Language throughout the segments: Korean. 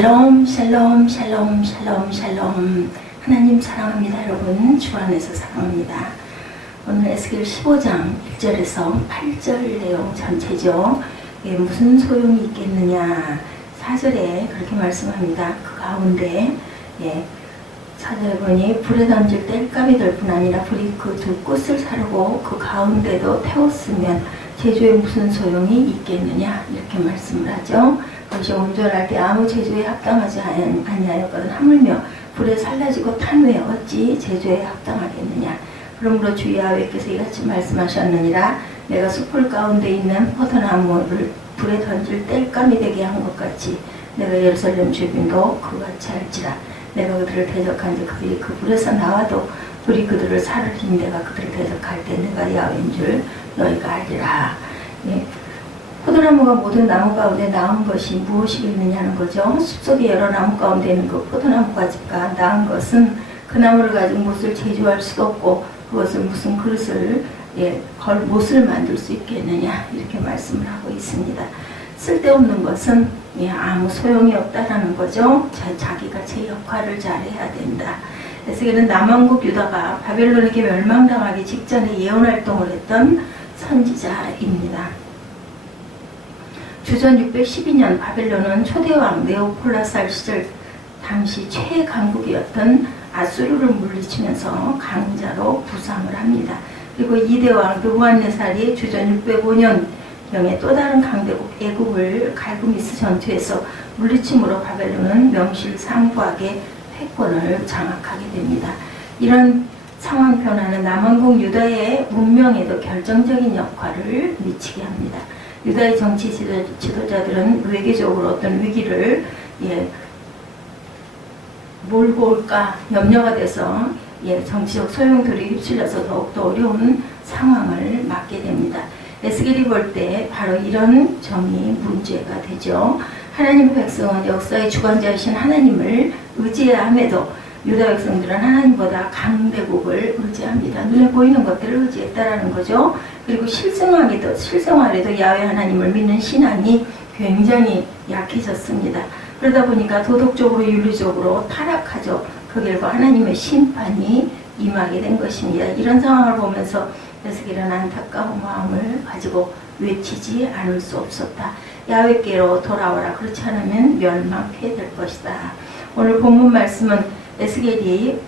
샬롬 샬롬 샬롬 샬롬 샬롬. 하나님 사랑합니다. 여러분 주 안에서 사랑합니다. 오늘 에스겔 15장 1절에서 8절 내용 전체죠. 무슨 소용이 있겠느냐. 4절에 그렇게 말씀합니다. 그 가운데 4절에 보니 불에 던질 땔감이 될 뿐 아니라 불이 그 두 꽃을 사르고 그 가운데도 태웠으면 제주에 무슨 소용이 있겠느냐 이렇게 말씀을 하죠. 그것이 온전할 때 아무 제주에 합당하지 아니하였거든 하물며 불에 살라지고 탄 후에 어찌 제주에 합당하겠느냐. 그러므로 주 야훼께서 이같이 말씀하셨느니라. 내가 숲풀 가운데 있는 포도나무를 불에 던질 땔감이 되게 한 것 같이 내가 예루살렘 주민도 그같이 할지라. 내가 그들을 대적한지 그들이 그 불에서 나와도 불이 그들을 사르리니 내가 그들을 대적할 때 내가 야훼인 줄 너희가 알리라. 포도나무가 모든 나무 가운데 나은 것이 무엇이겠느냐는 거죠. 숲속에 여러 나무 가운데 있는 그 포도나무 가지가 나은 것은 그 나무를 가지고 못을 제조할 수도 없고 그것을 무슨 그릇을 걸 못을 만들 수 있겠느냐 이렇게 말씀을 하고 있습니다. 쓸데없는 것은 아무 소용이 없다라는 거죠. 자기가 제 역할을 잘해야 된다. 에스겔은 남왕국 유다가 바벨론에게 멸망당하기 직전에 예언활동을 했던 선지자입니다. 주전 612년 바벨론은 초대왕 네오폴라살 시절 당시 최강국이었던 아수르를 물리치면서 강자로 부상을 합니다. 그리고 이대왕 느부갓네살이 주전 605년경에 또 다른 강대국 애국을 갈그미스 전투에서 물리침으로 바벨론은 명실상부하게 패권을 장악하게 됩니다. 이런 상황 변화는 남왕국 유다의 운명에도 결정적인 역할을 미치게 합니다. 유다의 정치 지도자들은 외교적으로 어떤 위기를 몰고 올까 염려가 돼서 정치적 소용돌이 휩쓸려서 더욱더 어려운 상황을 맞게 됩니다. 에스겔이 볼 때 바로 이런 점이 문제가 되죠. 하나님의 백성은 역사의 주관자이신 하나님을 의지해야 함에도 유다 백성들은 하나님보다 강대국을 의지합니다. 눈에 보이는 것들을 의지했다라는 거죠. 그리고 실생활에도 야훼 하나님을 믿는 신앙이 굉장히 약해졌습니다. 그러다 보니까 도덕적으로 윤리적으로 타락하죠. 그 결과 하나님의 심판이 임하게 된 것입니다. 이런 상황을 보면서 에스겔은 안타까운 마음을 가지고 외치지 않을 수 없었다. 야훼께로 돌아오라. 그렇지 않으면 멸망케 될 것이다. 오늘 본문 말씀은 에스겔이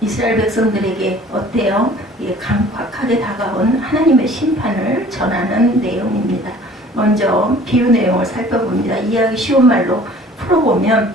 이스라엘 백성들에게 어때요? 강팍하게 다가온 하나님의 심판을 전하는 내용입니다. 먼저 비유 내용을 살펴봅니다. 이해하기 쉬운 말로 풀어보면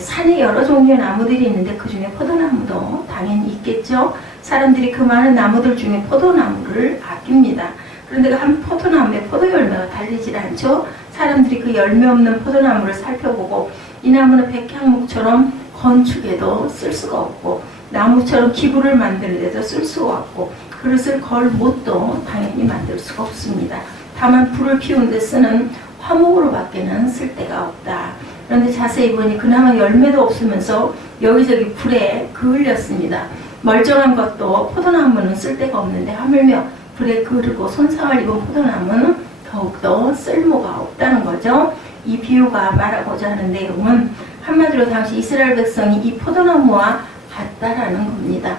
산에 여러 종류의 나무들이 있는데 그 중에 포도나무도 당연히 있겠죠. 사람들이 그 많은 나무들 중에 포도나무를 아낍니다. 그런데 한 포도나무에 포도열매가 달리질 않죠. 사람들이 그 열매 없는 포도나무를 살펴보고 이 나무는 백향목처럼 건축에도 쓸 수가 없고 나무처럼 기구를 만드는 데도 쓸 수가 없고 그릇을 걸 못도 당연히 만들 수가 없습니다. 다만 불을 피우는 데 쓰는 화목으로 밖에는 쓸 데가 없다. 그런데 자세히 보니 그나마 열매도 없으면서 여기저기 불에 그을렸습니다. 멀쩡한 것도 포도나무는 쓸 데가 없는데 하물며 불에 그르고 손상을 입은 포도나무는 더욱더 쓸모가 없다는 거죠. 이 비유가 말하고자 하는 내용은 한마디로 당시 이스라엘 백성이 이 포도나무와 같다라는 겁니다.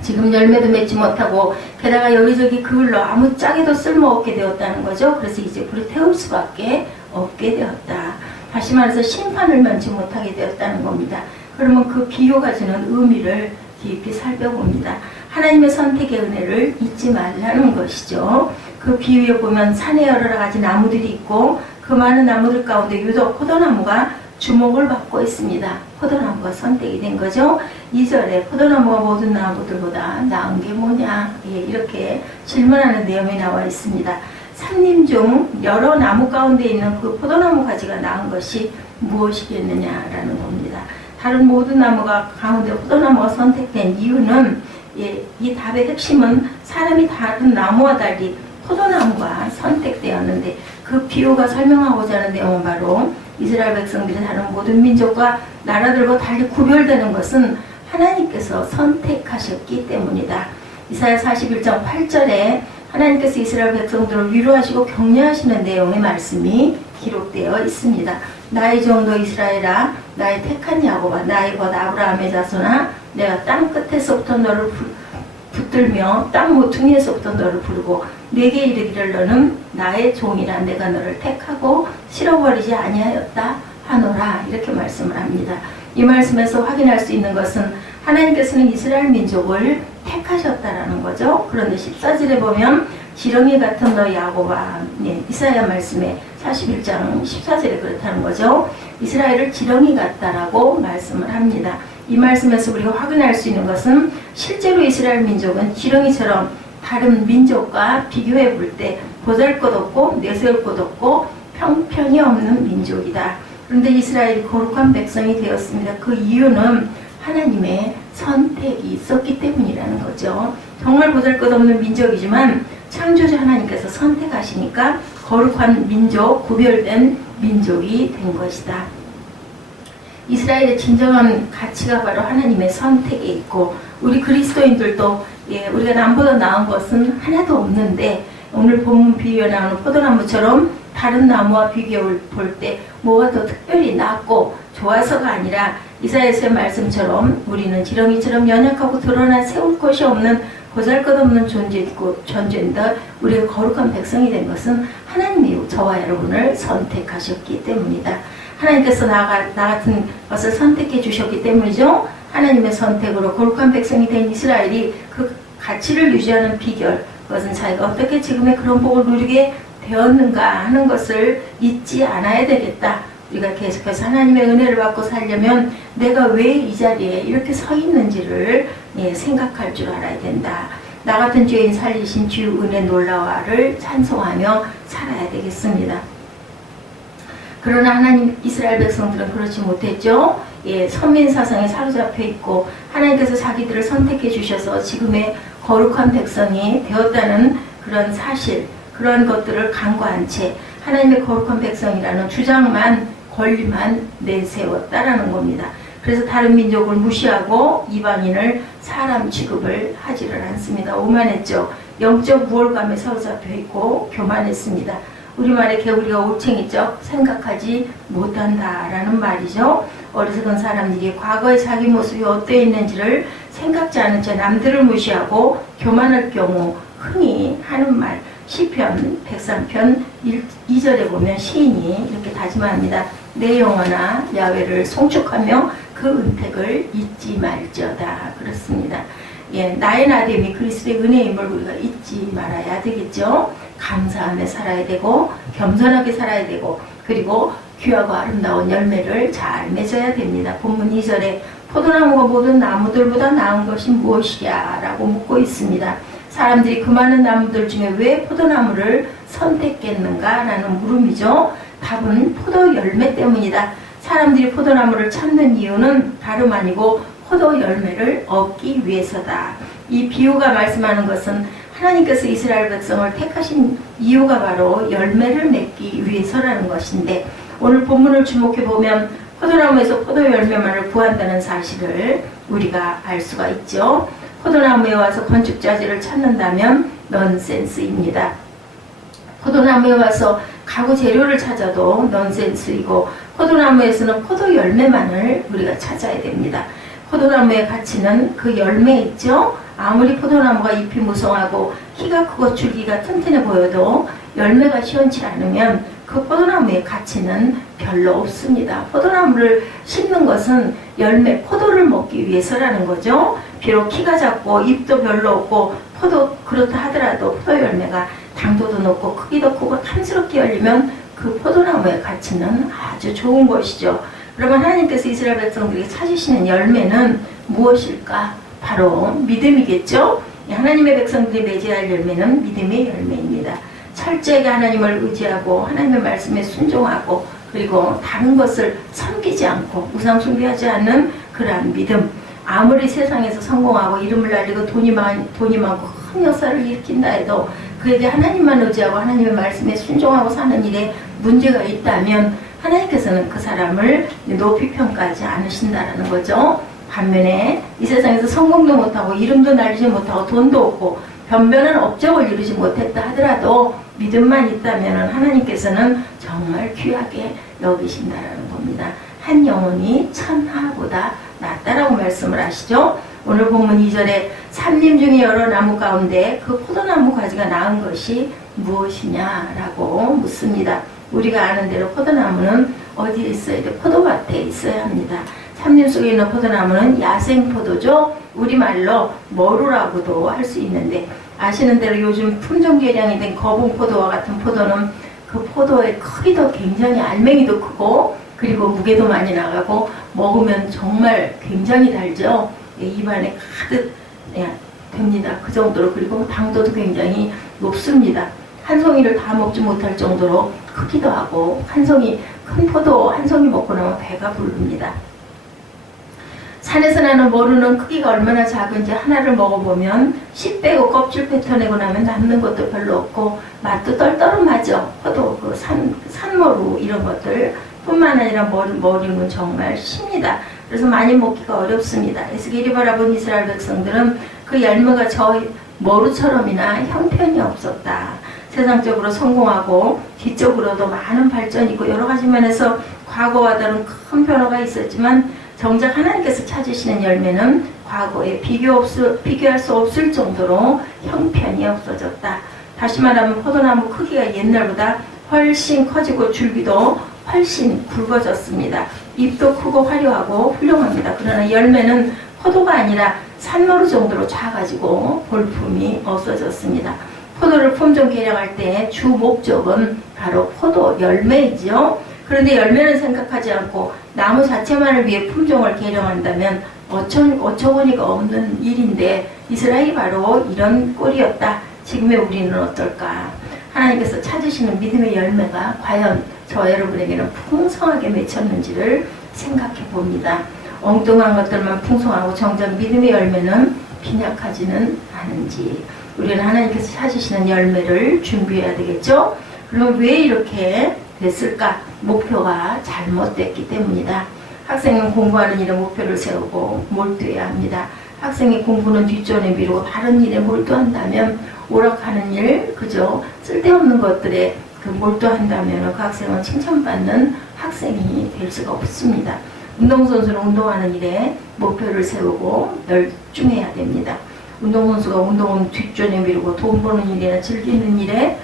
지금 열매도 맺지 못하고 게다가 여기저기 그을러 아무짝에도 쓸모없게 되었다는 거죠. 그래서 이제 불에 태울 수밖에 없게 되었다. 다시 말해서 심판을 면치 못하게 되었다는 겁니다. 그러면 그 비유가 주는 의미를 깊이 살펴봅니다. 하나님의 선택의 은혜를 잊지 말라는 것이죠. 그 비유에 보면 산에 여러 가지 나무들이 있고 그 많은 나무들 가운데 유독 포도나무가 주목을 받고 있습니다. 포도나무가 선택이 된 거죠. 2절에 포도나무가 모든 나무들보다 나은 게 뭐냐 이렇게 질문하는 내용이 나와 있습니다. 산림 중 여러 나무 가운데 있는 그 포도나무 가지가 나은 것이 무엇이겠느냐라는 겁니다. 다른 모든 나무가 가운데 포도나무가 선택된 이유는 이 답의 핵심은 사람이 다른 나무와 달리 포도나무가 선택되었는데 그 비유가 설명하고자 하는 내용은 바로 이스라엘 백성들이 다른 모든 민족과 나라들과 달리 구별되는 것은 하나님께서 선택하셨기 때문이다. 이사야 41장 8절에 하나님께서 이스라엘 백성들을 위로하시고 격려하시는 내용의 말씀이 기록되어 있습니다. 나의 종도 이스라엘아, 나의 택한 야곱아, 나의 것 아브라함의 자손아, 내가 땅 끝에서부터 너를 붙들며 땅 모퉁이에서부터 너를 부르고 내게 이르기를 너는 나의 종이라 내가 너를 택하고 실어버리지 아니하였다 하노라. 이렇게 말씀을 합니다. 이 말씀에서 확인할 수 있는 것은 하나님께서는 이스라엘 민족을 택하셨다라는 거죠. 그런데 14절에 보면 지렁이 같은 너 야곱아, 이사야 말씀에 41장 14절에 그렇다는 거죠. 이스라엘을 지렁이 같다라고 말씀을 합니다. 이 말씀에서 우리가 확인할 수 있는 것은 실제로 이스라엘 민족은 지렁이처럼 다른 민족과 비교해 볼 때 보잘것없고 내세울 것 없고 평평이 없는 민족이다. 그런데 이스라엘이 거룩한 백성이 되었습니다. 그 이유는 하나님의 선택이 있었기 때문이라는 거죠. 정말 보잘것없는 민족이지만 창조주 하나님께서 선택하시니까 거룩한 민족, 구별된 민족이 된 것이다. 이스라엘의 진정한 가치가 바로 하나님의 선택에 있고 우리 그리스도인들도 우리가 남보다 나은 것은 하나도 없는데 오늘 본문 비유에 나오는 포도나무처럼 다른 나무와 비교해 볼 때 뭐가 더 특별히 낫고 좋아서가 아니라 이사야서의 말씀처럼 우리는 지렁이처럼 연약하고 드러나 세울 것이 없는 보잘것없는 존재인데 우리가 거룩한 백성이 된 것은 하나님이 저와 여러분을 선택하셨기 때문이다. 하나님께서 나 같은 것을 선택해 주셨기 때문이죠. 하나님의 선택으로 거룩한 백성이 된 이스라엘이 그 가치를 유지하는 비결, 그것은 자기가 어떻게 지금의 그런 복을 누리게 되었는가 하는 것을 잊지 않아야 되겠다. 우리가 계속해서 하나님의 은혜를 받고 살려면 내가 왜 이 자리에 이렇게 서 있는지를 생각할 줄 알아야 된다. 나 같은 죄인 살리신 주 은혜 놀라와를 찬송하며 살아야 되겠습니다. 그러나 하나님 이스라엘 백성들은 그렇지 못했죠. 선민 사상에 사로잡혀 있고 하나님께서 자기들을 선택해 주셔서 지금의 거룩한 백성이 되었다는 그런 사실, 그런 것들을 간과한 채 하나님의 거룩한 백성이라는 주장만, 권리만 내세웠다라는 겁니다. 그래서 다른 민족을 무시하고 이방인을 사람 취급을 하지를 않습니다. 오만했죠. 영적 우월감에 사로잡혀 있고 교만했습니다. 우리말에 개구리가 올챙이적 생각하지 못한다라는 말이죠. 어리석은 사람들이 과거의 자기 모습이 어떠해 있는지를 생각지 않은 채 남들을 무시하고 교만할 경우 흔히 하는 말, 시편 103편 2절에 보면 시인이 이렇게 다짐합니다. 내 영혼아 야훼를 송축하며 그 은택을 잊지 말지어다. 그렇습니다. 나의 나됨이 그리스도의 은혜임을 우리가 잊지 말아야 되겠죠. 감사하며 살아야 되고 겸손하게 살아야 되고 그리고 귀하고 아름다운 열매를 잘 맺어야 됩니다. 본문 2절에 포도나무가 모든 나무들보다 나은 것이 무엇이랴 라고 묻고 있습니다. 사람들이 그 많은 나무들 중에 왜 포도나무를 선택했는가 라는 물음이죠. 답은 포도 열매 때문이다. 사람들이 포도나무를 찾는 이유는 다름 아니고 포도 열매를 얻기 위해서다. 이 비유가 말씀하는 것은 하나님께서 이스라엘 백성을 택하신 이유가 바로 열매를 맺기 위해서라는 것인데 오늘 본문을 주목해 보면 포도나무에서 포도 열매만을 구한다는 사실을 우리가 알 수가 있죠. 포도나무에 와서 건축자재를 찾는다면 넌센스입니다. 포도나무에 와서 가구 재료를 찾아도 넌센스이고 포도나무에서는 포도 열매만을 우리가 찾아야 됩니다. 포도나무의 가치는 그 열매에 있죠. 아무리 포도나무가 잎이 무성하고 키가 크고 줄기가 튼튼해 보여도 열매가 시원치 않으면 그 포도나무의 가치는 별로 없습니다. 포도나무를 심는 것은 열매, 포도를 먹기 위해서라는 거죠. 비록 키가 작고 잎도 별로 없고 포도 그렇다 하더라도 포도 열매가 당도도 높고 크기도 크고 탐스럽게 열리면 그 포도나무의 가치는 아주 좋은 것이죠. 그러면 하나님께서 이스라엘 백성들에게 찾으시는 열매는 무엇일까? 바로 믿음이겠죠. 하나님의 백성들이 맺어야 할 열매는 믿음의 열매입니다. 철저하게 하나님을 의지하고 하나님의 말씀에 순종하고 그리고 다른 것을 섬기지 않고 우상 숭배하지 않는 그러한 믿음. 아무리 세상에서 성공하고 이름을 날리고 돈이 많고 큰 역사를 일으킨다 해도 그에게 하나님만 의지하고 하나님의 말씀에 순종하고 사는 일에 문제가 있다면 하나님께서는 그 사람을 높이 평가하지 않으신다라는 거죠. 반면에 이 세상에서 성공도 못하고 이름도 날리지 못하고 돈도 없고 변변한 업적을 이루지 못했다 하더라도 믿음만 있다면 하나님께서는 정말 귀하게 여기신다라는 겁니다. 한 영혼이 천 하보다 낫다라고 말씀을 하시죠. 오늘 본문 2절에 삼림 중에 여러 나무 가운데 그 포도나무 가지가 나은 것이 무엇이냐라고 묻습니다. 우리가 아는 대로 포도나무는 어디에 있어야 돼? 포도밭에 있어야 합니다. 삼림 속에 있는 포도나무는 야생포도죠. 우리말로 머루라고도 할 수 있는데, 아시는 대로 요즘 품종 개량이 된 거봉포도와 같은 포도는 그 포도의 크기도 굉장히 알맹이도 크고 그리고 무게도 많이 나가고 먹으면 정말 굉장히 달죠. 입안에 가득 됩니다. 그 정도로. 그리고 당도도 굉장히 높습니다. 한 송이를 다 먹지 못할 정도로 크기도 하고, 한 송이, 큰 포도 한 송이 먹고 나면 배가 부릅니다. 산에서 나는 머루는 크기가 얼마나 작은지 하나를 먹어보면 씨 빼고 껍질 뱉어내고 나면 남는 것도 별로 없고 맛도 떨떠름하죠. 포도, 그 산머루 이런 것들 뿐만 아니라 머루는 정말 쉽니다. 그래서 많이 먹기가 어렵습니다. 에스겔이 바라본 이스라엘 백성들은 그 열매가 저 머루처럼이나 형편이 없었다. 세상적으로 성공하고 지적으로도 많은 발전이 있고 여러 가지 면에서 과거와 다른 큰 변화가 있었지만 정작 하나님께서 찾으시는 열매는 과거에 비교할 수 없을 정도로 형편이 없어졌다. 다시 말하면 포도나무 크기가 옛날보다 훨씬 커지고 줄기도 훨씬 굵어졌습니다. 잎도 크고 화려하고 훌륭합니다. 그러나 열매는 포도가 아니라 산머루 정도로 작아지고 볼품이 없어졌습니다. 포도를 품종 개량할 때 주 목적은 바로 포도 열매이죠. 그런데 열매는 생각하지 않고 나무 자체만을 위해 품종을 개량한다면 어처구니가 없는 일인데, 이스라엘이 바로 이런 꼴이었다. 지금의 우리는 어떨까? 하나님께서 찾으시는 믿음의 열매가 과연 저 여러분에게는 풍성하게 맺혔는지를 생각해 봅니다. 엉뚱한 것들만 풍성하고 정작 믿음의 열매는 빈약하지는 않은지, 우리는 하나님께서 찾으시는 열매를 준비해야 되겠죠? 그럼 왜 이렇게 됐을까? 목표가 잘못됐기 때문이다. 학생은 공부하는 일에 목표를 세우고 몰두해야 합니다. 학생의 공부는 뒷전에 미루고 다른 일에 몰두한다면, 오락하는 일, 그저 쓸데없는 것들에 몰두한다면 그 학생은 칭찬받는 학생이 될 수가 없습니다. 운동선수는 운동하는 일에 목표를 세우고 열중해야 됩니다. 운동선수가 운동은 뒷전에 미루고 돈 버는 일이나 즐기는 일에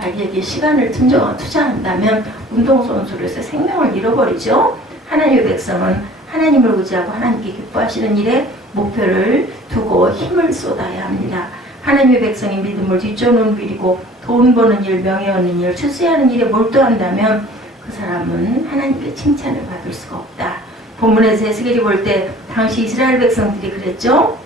자기에게 시간을 투자한다면 운동선수로서 생명을 잃어버리죠. 하나님의 백성은 하나님을 의지하고 하나님께 기뻐하시는 일에 목표를 두고 힘을 쏟아야 합니다. 하나님의 백성이 믿음을 뒷전으로 미리고 돈 버는 일, 명예 얻는 일, 출세하는 일에 몰두한다면 그 사람은 하나님께 칭찬을 받을 수가 없다. 본문에서 에스겔이 볼 때 당시 이스라엘 백성들이 그랬죠.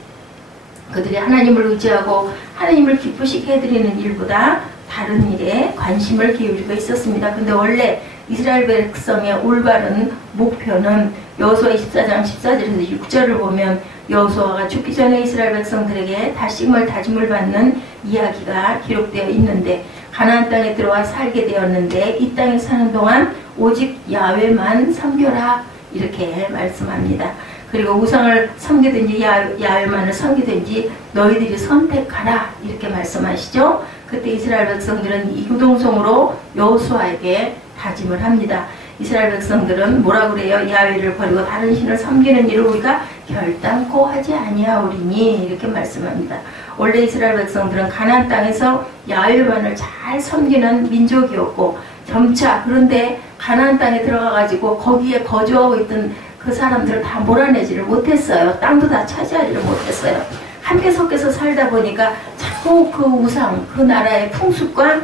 그들이 하나님을 의지하고 하나님을 기쁘시게 해드리는 일보다 다른 일에 관심을 기울이고 있었습니다. 근데 원래 이스라엘 백성의 올바른 목표는 여호수아 24장 14절에서 6절을 보면 여호수아가 죽기 전에 이스라엘 백성들에게 다짐을 받는 이야기가 기록되어 있는데, 가나안 땅에 들어와 살게 되었는데 이 땅에 사는 동안 오직 야훼만 섬겨라, 이렇게 말씀합니다. 그리고 우상을 섬기든지 야훼만을 섬기든지 너희들이 선택하라, 이렇게 말씀하시죠. 그때 이스라엘 백성들은 이구동성으로 여호수아에게 다짐을 합니다. 이스라엘 백성들은 뭐라 그래요? 야훼를 버리고 다른 신을 섬기는 일을 우리가 결단코 하지 아니하오리니, 이렇게 말씀합니다. 원래 이스라엘 백성들은 가나안 땅에서 야훼만을 잘 섬기는 민족이었고, 점차 그런데 가나안 땅에 들어가가지고 거기에 거주하고 있던 그 사람들을 다 몰아내지를 못했어요. 땅도 다 차지하지를 못했어요. 함께 섞여서 살다 보니까 자꾸 그 우상, 그 나라의 풍습과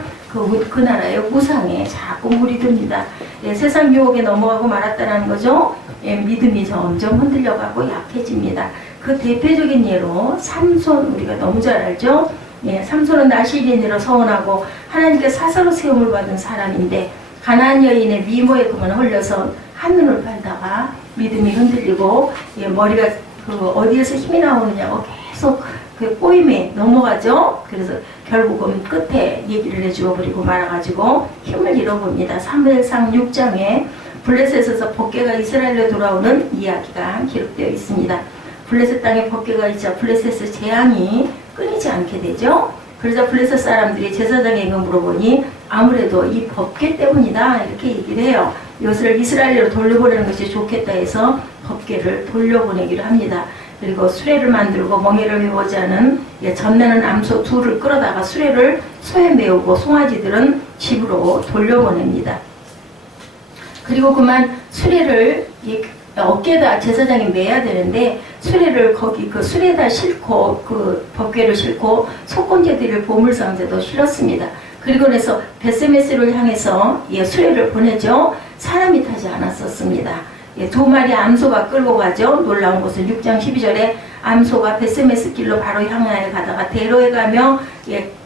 그 나라의 우상에 자꾸 물이 듭니다. 예, 세상 유혹에 넘어가고 말았다는 거죠. 예, 믿음이 점점 흔들려가고 약해집니다. 그 대표적인 예로 삼손, 우리가 너무 잘 알죠. 예, 삼손은 나시린으로 서원하고 하나님께 사사로 세움을 받은 사람인데, 가나안 여인의 미모에 그만 홀려서 한눈을 팔다가 믿음이 흔들리고, 예, 머리가 어디에서 힘이 나오느냐고 계속 그 꼬임에 넘어가죠. 그래서 결국은 끝에 얘기를 해주어버리고 말아가지고 힘을 잃어봅니다. 사무엘상 6장에 블레셋에서 법궤가 이스라엘로 돌아오는 이야기가 기록되어 있습니다. 블레셋 땅에 법궤가 있자 블레셋의 재앙이 끊이지 않게 되죠. 그러자 블레셋 사람들이 제사장에게 물어보니 아무래도 이 법궤 때문이다, 이렇게 얘기를 해요. 이것을 이스라엘로 돌려보내는 것이 좋겠다 해서 법궤를 돌려보내기로 합니다. 그리고 수레를 만들고 멍에를 메우지 않은 전내는 암소 둘을 끌어다가 수레를 소에 메우고 송아지들은 집으로 돌려보냅니다. 그리고 그만 수레를 어깨에다 제사장이 매야 되는데 수레를 거기 그 수레에다 싣고 그 법궤를 싣고 속건제들을 보물상자도 실었습니다. 그리고 나서 베세메스를 향해서 수레를 보내죠. 사람이 타지 않았었습니다. 두 마리 암소가 끌고 가죠. 놀라운 것은 6장 12절에 암소가 베세메스 길로 바로 향하여 가다가 대로에 가며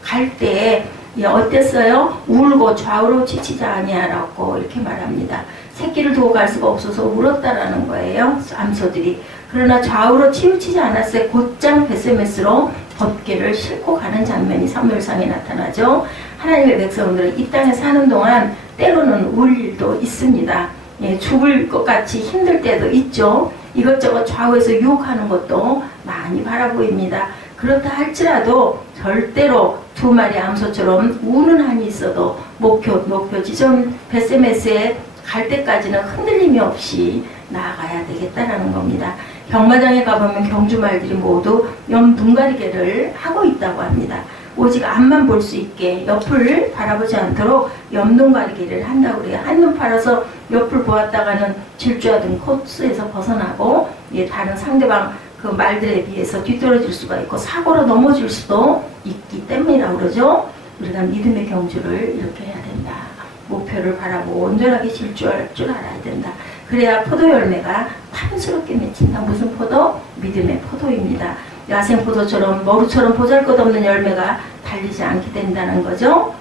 갈 때 어땠어요? 울고 좌우로 지치지 아니하라고 이렇게 말합니다. 새끼를 두고 갈 수가 없어서 울었다라는 거예요. 암소들이. 그러나 좌우로 치우치지 않았어요. 곧장 베세메스로 법궤를 싣고 가는 장면이 사무엘상에 나타나죠. 하나님의 백성들은 이 땅에 사는 동안 때로는 울 일도 있습니다. 죽을 것 같이 힘들 때도 있죠. 이것저것 좌우에서 유혹하는 것도 많이 바라보입니다. 그렇다 할지라도 절대로 두 마리 암소처럼 우는 한이 있어도 목표 지점 베세메스에 갈 때까지는 흔들림이 없이 나아가야 되겠다라는 겁니다. 경마장에 가보면 경주말들이 모두 옆 눈가리개를 하고 있다고 합니다. 오직 앞만 볼 수 있게 옆을 바라보지 않도록 옆눈가리개를 한다고 그래요. 한눈 팔아서 옆을 보았다가는 질주하던 코스에서 벗어나고 다른 상대방 그 말들에 비해서 뒤떨어질 수가 있고 사고로 넘어질 수도 있기 때문이라고 그러죠. 우리가 믿음의 경주를 이렇게 해야 된다. 목표를 바라보고 온전하게 질주할 줄 알아야 된다. 그래야 포도 열매가 탐스럽게 맺힌다. 무슨 포도? 믿음의 포도입니다. 야생 포도처럼 머루처럼 보잘것없는 열매가 달리지 않게 된다는 거죠.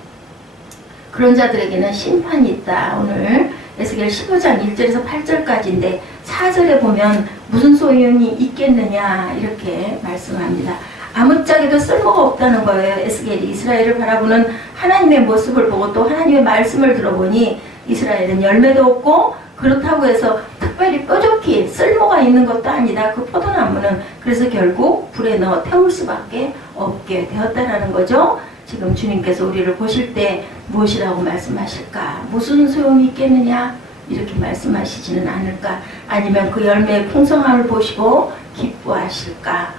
그런 자들에게는 심판이 있다. 오늘 에스겔 15장 1절에서 8절까지인데 4절에 보면 무슨 소용이 있겠느냐 이렇게 말씀합니다. 아무짝에도 쓸모가 없다는 거예요. 에스겔이 이스라엘을 바라보는 하나님의 모습을 보고 또 하나님의 말씀을 들어보니 이스라엘은 열매도 없고 그렇다고 해서 특별히 뾰족히 쓸모가 있는 것도 아니다. 그 포도나무는 그래서 결국 불에 넣어 태울 수밖에 없게 되었다라는 거죠. 지금 주님께서 우리를 보실 때 무엇이라고 말씀하실까? 무슨 소용이 있겠느냐? 이렇게 말씀하시지는 않을까? 아니면 그 열매의 풍성함을 보시고 기뻐하실까?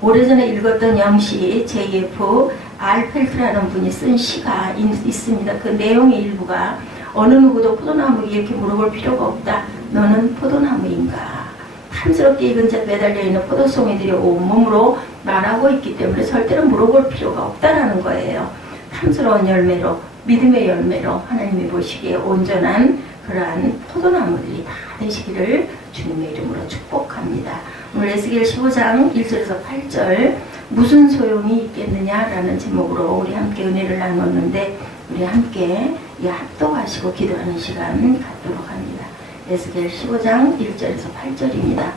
오래전에 읽었던 영시 J.F. 알펠트라는 분이 쓴 시가 있습니다. 그 내용의 일부가 어느 누구도 포도나무에 이렇게 물어볼 필요가 없다. 너는 포도나무인가? 탐스럽게 익은 자 매달려 있는 포도송이들이 온몸으로 말하고 있기 때문에 절대로 물어볼 필요가 없다라는 거예요. 탐스러운 열매로 믿음의 열매로 하나님이 보시기에 온전한 그러한 포도나무들이 다 되시기를 주님의 이름으로 축복합니다. 오늘 에스겔 15장 1절에서 8절 무슨 소용이 있겠느냐라는 제목으로 우리 함께 은혜를 나눴는데 우리 함께 합독하시고 기도하는 시간 갖도록 합니다. 에스겔 15장 1절에서 8절입니다.